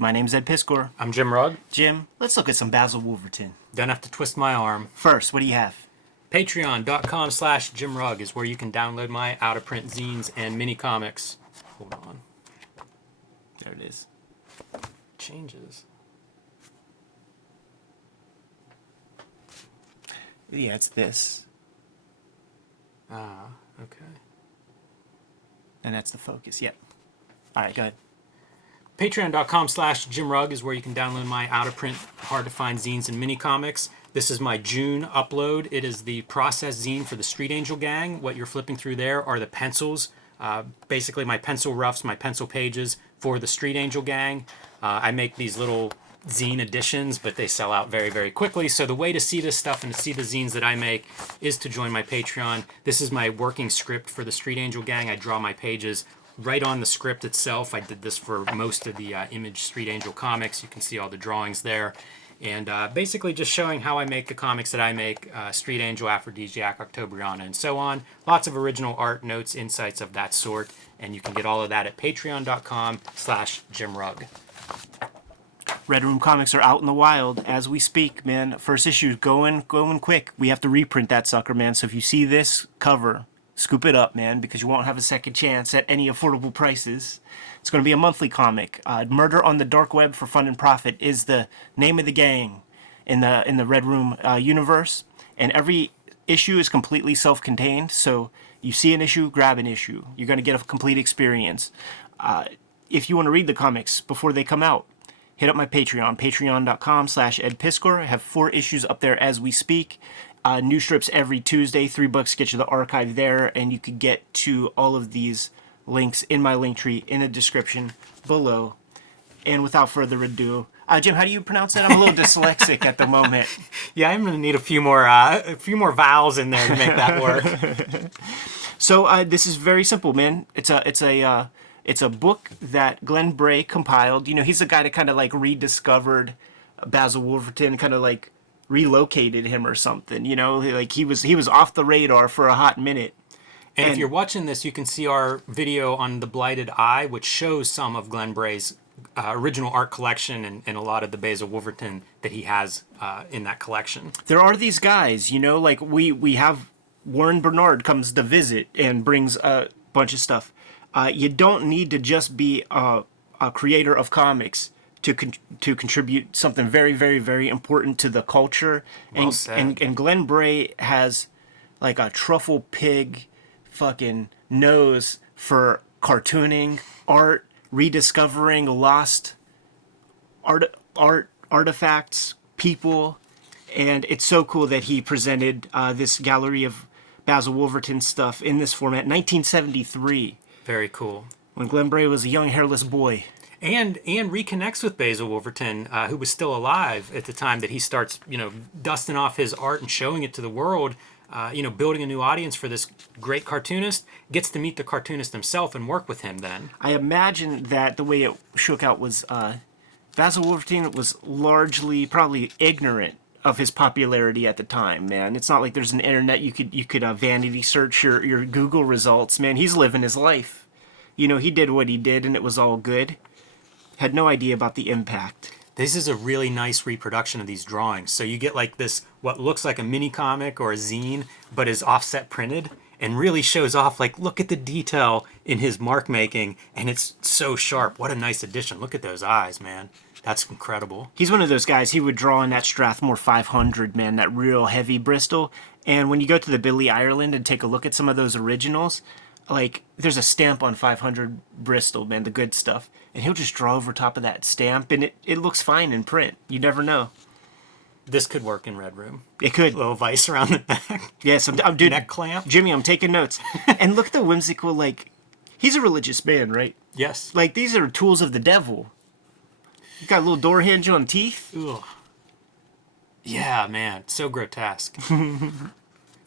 My name's Ed Piskor. I'm Jim Rugg. Jim, let's look at some Basil Wolverton. Don't have to twist my arm. First, what do you have? Patreon.com/Jim Rugg is where you can download my out-of-print zines and mini comics. Hold on. There it is. Changes. Yeah, it's this. Ah, okay. And that's the focus. Yep. All right, go ahead. Patreon.com/Jim Rugg is where you can download my out-of-print, hard-to-find zines and mini comics. This is my June upload. It is the process zine for the Street Angel Gang. What you're flipping through there are the pencils. Basically my pencil roughs, my pencil pages for the Street Angel Gang. I make these little zine editions, but they sell out very, very quickly. So the way to see this stuff and to see the zines that I make is to join my Patreon. This is my working script for the Street Angel Gang. I draw my pages right on the script itself. I did this for most of the Image Street Angel comics. You can see all the drawings there. And basically just showing how I make the comics that I make, Street Angel, Aphrodisiac, Octobriana, and so on. Lots of original art, notes, insights of that sort. And you can get all of that at patreon.com/Jim Rugg. Red Room comics are out in the wild as we speak, man. First issue going quick. We have to reprint that sucker, man. So if you see this cover, scoop it up, man, because you won't have a second chance at any affordable prices. It's going to be a monthly comic. Murder on the Dark Web for Fun and Profit is the name of the gang in the Red Room universe, and every issue is completely self-contained. So you see an issue, grab an issue. You're going to get a complete experience. If you want to read the comics before they come out, hit up my Patreon, patreon.com/Ed Piskor. I have 4 issues up there as we speak. New strips every Tuesday. $3 get you the archive there, and you can get to all of these links in my link tree in the description below. And without further ado, Jim, how do you pronounce that? I'm a little dyslexic at the moment. Yeah, I'm gonna need a few more vowels in there to make that work. So this is very simple, man. It's a book that Glenn Bray compiled. You know, he's the guy that kind of like rediscovered Basil Wolverton, kind of like relocated him or something. You know, like he was off the radar for a hot minute. And if you're watching this, you can see our video on The Blighted Eye, which shows some of Glenn Bray's original art collection and a lot of the Basil Wolverton that he has in that collection. There are these guys, you know, like we have Warren Bernard comes to visit and brings a bunch of stuff. You don't need to just be a creator of comics to contribute something very, very, very important to the culture. Well said. And Glenn Bray has like a truffle pig fucking nose for cartooning, art, rediscovering lost artifacts, people, and it's so cool that he presented this gallery of Basil Wolverton stuff in this format, 1973. Very cool. When Glenn Bray was a young hairless boy. And reconnects with Basil Wolverton, who was still alive at the time that he starts, dusting off his art and showing it to the world. Building a new audience for this great cartoonist, gets to meet the cartoonist himself and work with him then. I imagine that the way it shook out was Basil Wolverton was largely probably ignorant of his popularity at the time, man. It's not like there's an internet you could vanity search your Google results, man. He's living his life. You know, he did what he did and it was all good. Had no idea about the impact. This is a really nice reproduction of these drawings. So you get like this, what looks like a mini comic or a zine, but is offset printed and really shows off, like, look at the detail in his mark making, and it's so sharp. What a nice addition. Look at those eyes, man. That's incredible. He's one of those guys, he would draw in that Strathmore 500, man, that real heavy Bristol. And when you go to the Billy Ireland and take a look at some of those originals, like, there's a stamp on 500 Bristol, man, the good stuff. And he'll just draw over top of that stamp, and it looks fine in print. You never know. This could work in Red Room. It could. A little vice around the back. Yes, I'm doing neck clamp. Jimmy, I'm taking notes. And look at the whimsical, like, he's a religious man, right? Yes. Like, these are tools of the devil. You got a little door hinge on teeth. Ugh. Yeah, man, so grotesque.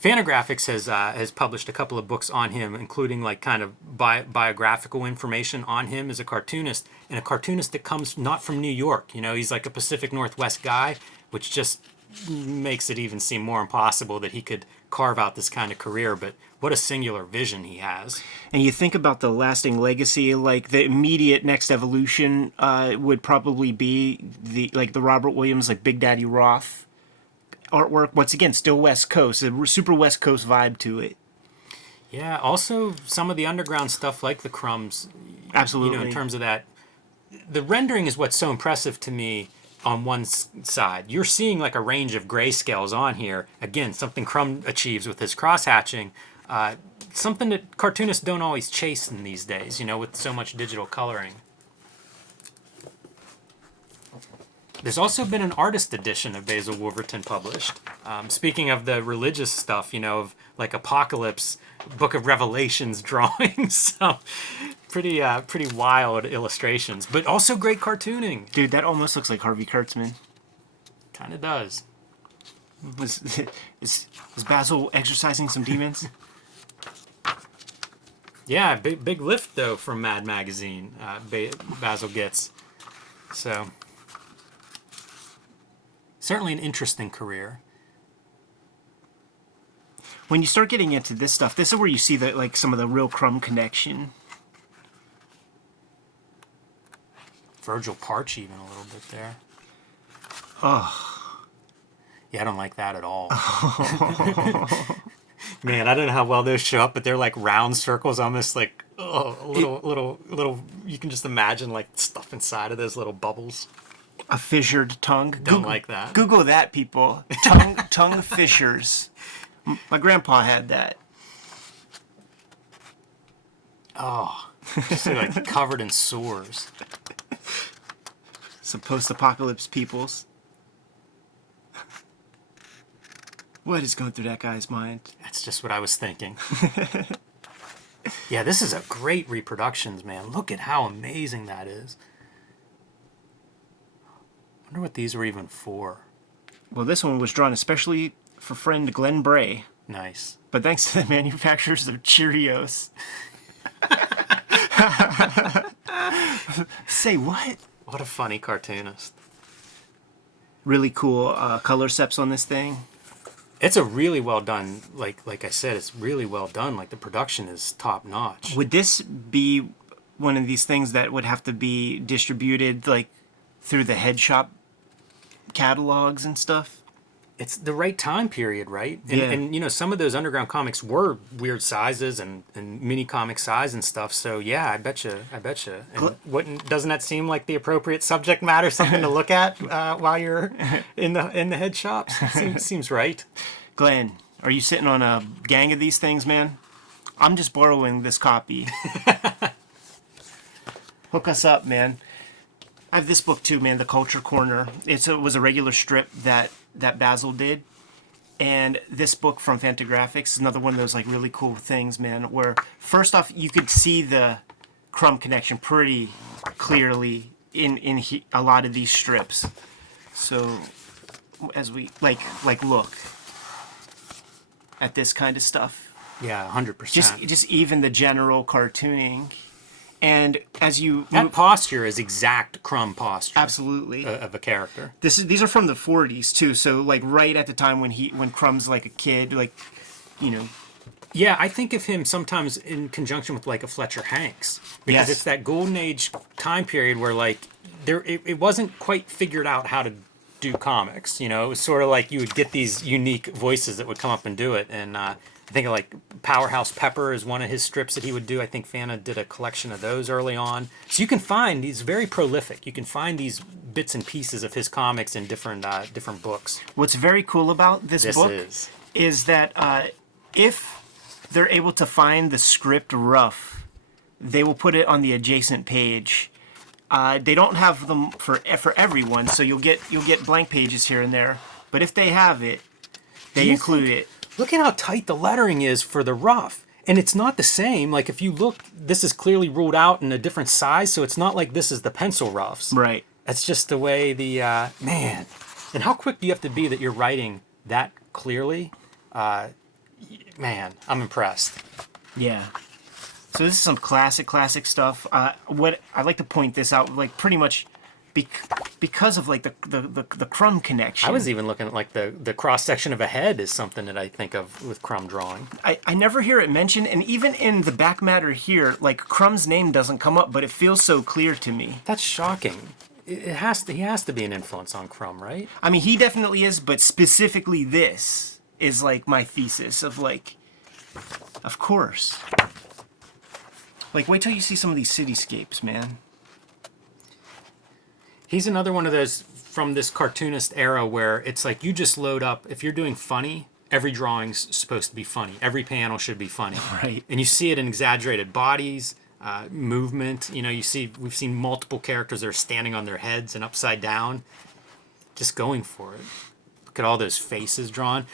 Fantagraphics has published a couple of books on him, including like kind of biographical information on him as a cartoonist, and a cartoonist that comes not from New York. You know, he's like a Pacific Northwest guy, which just makes it even seem more impossible that he could carve out this kind of career, but what a singular vision he has. And you think about the lasting legacy, like the immediate next evolution would probably be the Robert Williams, like Big Daddy Roth artwork. Once again, still West Coast, a super West Coast vibe to it. Yeah, also some of the underground stuff like the Crumbs. Absolutely. In terms of that, the rendering is what's so impressive to me on one side. You're seeing like a range of grayscales on here. Again, something Crumb achieves with his cross-hatching. Something that cartoonists don't always chase in these days, with so much digital coloring. There's also been an artist edition of Basil Wolverton published. Speaking of the religious stuff, of like Apocalypse, Book of Revelations drawings. So pretty wild illustrations, but also great cartooning. Dude, that almost looks like Harvey Kurtzman. Kind of does. Is Basil exercising some demons? Yeah, big lift though from Mad Magazine. Basil gets. So certainly an interesting career. When you start getting into this stuff, this is where you see some of the real Crumb connection. Virgil Parch even a little bit there. Oh. Yeah, I don't like that at all. Man, I don't know how well those show up, but they're like round circles, almost like little. You can just imagine like stuff inside of those little bubbles. A fissured tongue. Don't like that. Google that, people. Tongue fissures. My grandpa had that. Oh, just like covered in sores. Some post-apocalypse peoples. What is going through that guy's mind? That's just what I was thinking. Yeah, this is a great reproductions, man. Look at how amazing that is. I wonder what these were even for. Well, this one was drawn especially for friend Glenn Bray. Nice. But thanks to the manufacturers of Cheerios. Say what? What a funny cartoonist. Really cool color seps on this thing. It's a really well done, like I said, it's really well done. Like the production is top notch. Would this be one of these things that would have to be distributed like through the head shop catalogs and stuff? It's the right time period, right? And some of those underground comics were weird sizes and mini comic size and stuff. So yeah, I bet you. And doesn't that seem like the appropriate subject matter, something to look at while you're in the head shops? Seems right. Glenn, are you sitting on a gang of these things, man? I'm just borrowing this copy. Hook us up, man. I have this book too, man, The Culture Corner. It was a regular strip that Basil did. And this book from Fantagraphics is another one of those like really cool things, man, where first off, you could see the Crumb connection pretty clearly in a lot of these strips. So as we look at this kind of stuff. Yeah, 100%. Just even the general cartooning. And as you... That posture is exact Crumb posture. Absolutely. Of a character. These are from the 40s, too. So, like, right at the time when Crumb's, like, a kid, like, Yeah, I think of him sometimes in conjunction with, like, a Fletcher Hanks. Because it's that golden age time period where, like, it wasn't quite figured out how to do comics. It was sort of like you would get these unique voices that would come up and do it. And I think of, like, Powerhouse Pepper is one of his strips that he would do. I think Fanta did a collection of those early on. So you can find, he's very prolific. You can find these bits and pieces of his comics in different books. What's very cool about this book is that if they're able to find the script rough, they will put it on the adjacent page. They don't have them for everyone, so you'll get blank pages here and there. But if they have it, they include it. Look at how tight the lettering is for the rough. And it's not the same. Like, if you look, this is clearly ruled out in a different size, so it's not like this is the pencil roughs. Right. That's just the way the... man. And how quick do you have to be that you're writing that clearly? Man, I'm impressed. Yeah. So this is some classic stuff. What I like to point this out, like, pretty much... because of like the Crumb connection. I was even looking at like the cross section of a head is something that I think of with Crumb drawing. I never hear it mentioned, and even in the back matter here, like Crumb's name doesn't come up, but it feels so clear to me. That's shocking. He has to be an influence on Crumb, right? I mean, he definitely is, but specifically this is like my thesis of like, of course. Like, wait till you see some of these cityscapes, man. He's another one of those from this cartoonist era where it's like you just load up. If you're doing funny, every drawing's supposed to be funny. Every panel should be funny. Right. And you see it in exaggerated bodies, movement. You know, we've seen multiple characters that are standing on their heads and upside down, just going for it. Look at all those faces drawn.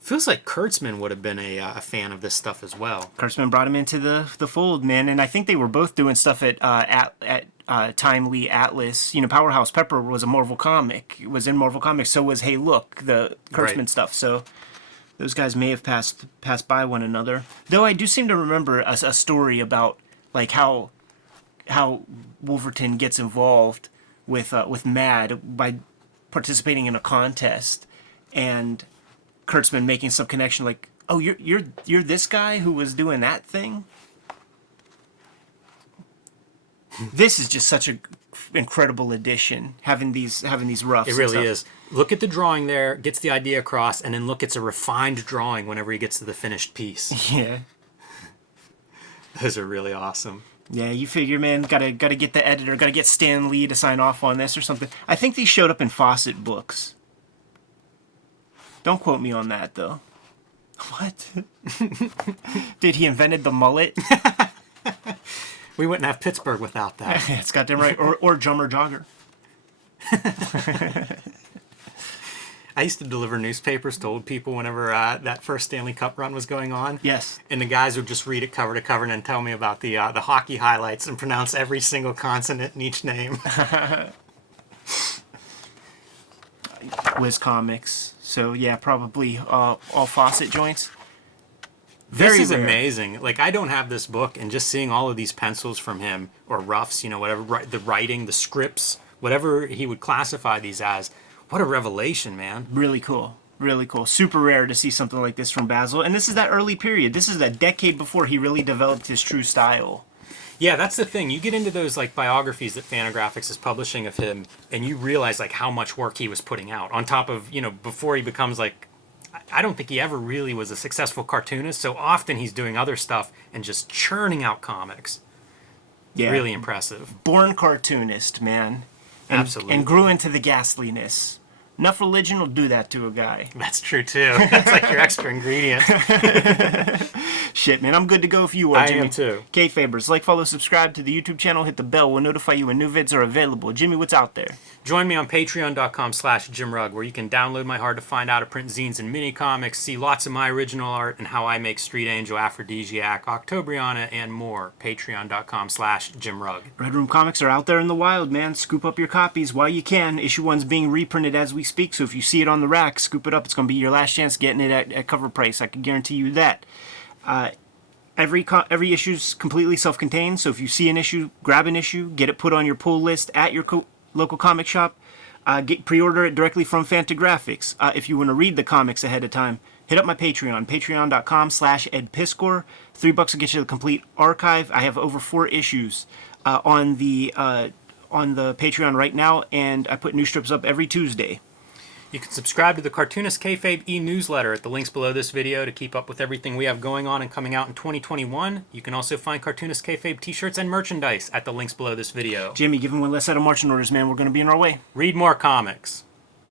Feels like Kurtzman would have been a fan of this stuff as well. Kurtzman brought him into the fold, man, and I think they were both doing stuff at Timely, Atlas. You know, Powerhouse Pepper was a Marvel comic. It was in Marvel Comics. So was Hey Look, the Kurtzman Right. stuff. So those guys may have passed by one another. Though I do seem to remember a story about like how Wolverton gets involved with Mad by participating in a contest, and Kurtzman making some connection like, oh, you're this guy who was doing that thing. This is just such a incredible addition, having these roughs. It really is. Look at the drawing there, gets the idea across, and then look, it's a refined drawing whenever he gets to the finished piece. Yeah. Those are really awesome. Yeah, you figure, man, gotta get the editor, gotta get Stan Lee to sign off on this or something. I think these showed up in Fawcett books. Don't quote me on that, though. What? Did he invented the mullet? We wouldn't have Pittsburgh without that. It's goddamn right. Or Drummer Jogger. I used to deliver newspapers to old people whenever that first Stanley Cup run was going on. Yes. And the guys would just read it cover to cover and then tell me about the hockey highlights and pronounce every single consonant in each name. Wiz Comics. So, yeah, probably all Fawcett joints. This is rare. amazing. Like, I don't have this book, and just seeing all of these pencils from him, or roughs, you know, whatever, the writing, the scripts, whatever he would classify these as, what a revelation, man. Really cool. Really cool. Super rare to see something like this from Basil. And this is that early period. This is a decade before he really developed his true style. Yeah, that's the thing. You get into those like biographies that Fantagraphics is publishing of him, and you realize like how much work he was putting out on top of, you know, before he becomes like, I don't think he ever really was a successful cartoonist. So often he's doing other stuff and just churning out comics. Yeah. Really impressive. Born cartoonist, man. Absolutely. And grew into the ghastliness. Enough religion will do that to a guy. That's true too. That's like your extra ingredient. Shit, man, I'm good to go if you are, I Jimmy. am too. Kayfabers, like, follow, subscribe to the YouTube channel, hit the bell. We'll notify you when new vids are available. Jimmy, what's out there? Join me on patreon.com/JimRugg, where you can download my hard-to-find out-of-print zines and mini-comics, see lots of my original art, and how I make Street Angel, Aphrodisiac, Octobriana, and more. Patreon.com/JimRugg. Red Room Comics are out there in the wild, man. Scoop up your copies while you can. Issue 1's being reprinted as we speak, so if you see it on the rack, scoop it up. It's going to be your last chance getting it at cover price. I can guarantee you that. Every issue's completely self-contained, so if you see an issue, grab an issue, get it put on your pull list at your local comic shop. Pre-order it directly from Fantagraphics. If you want to read the comics ahead of time, hit up my Patreon, patreon.com/edpiskor. $3 will get you the complete archive. I have over 4 issues on the Patreon right now, and I put new strips up every Tuesday. You can subscribe to the Cartoonist Kayfabe e-newsletter at the links below this video to keep up with everything we have going on and coming out in 2021. You can also find Cartoonist Kayfabe t-shirts and merchandise at the links below this video. Jimmy, give him one less set of marching orders, man. We're going to be in our way. Read more comics.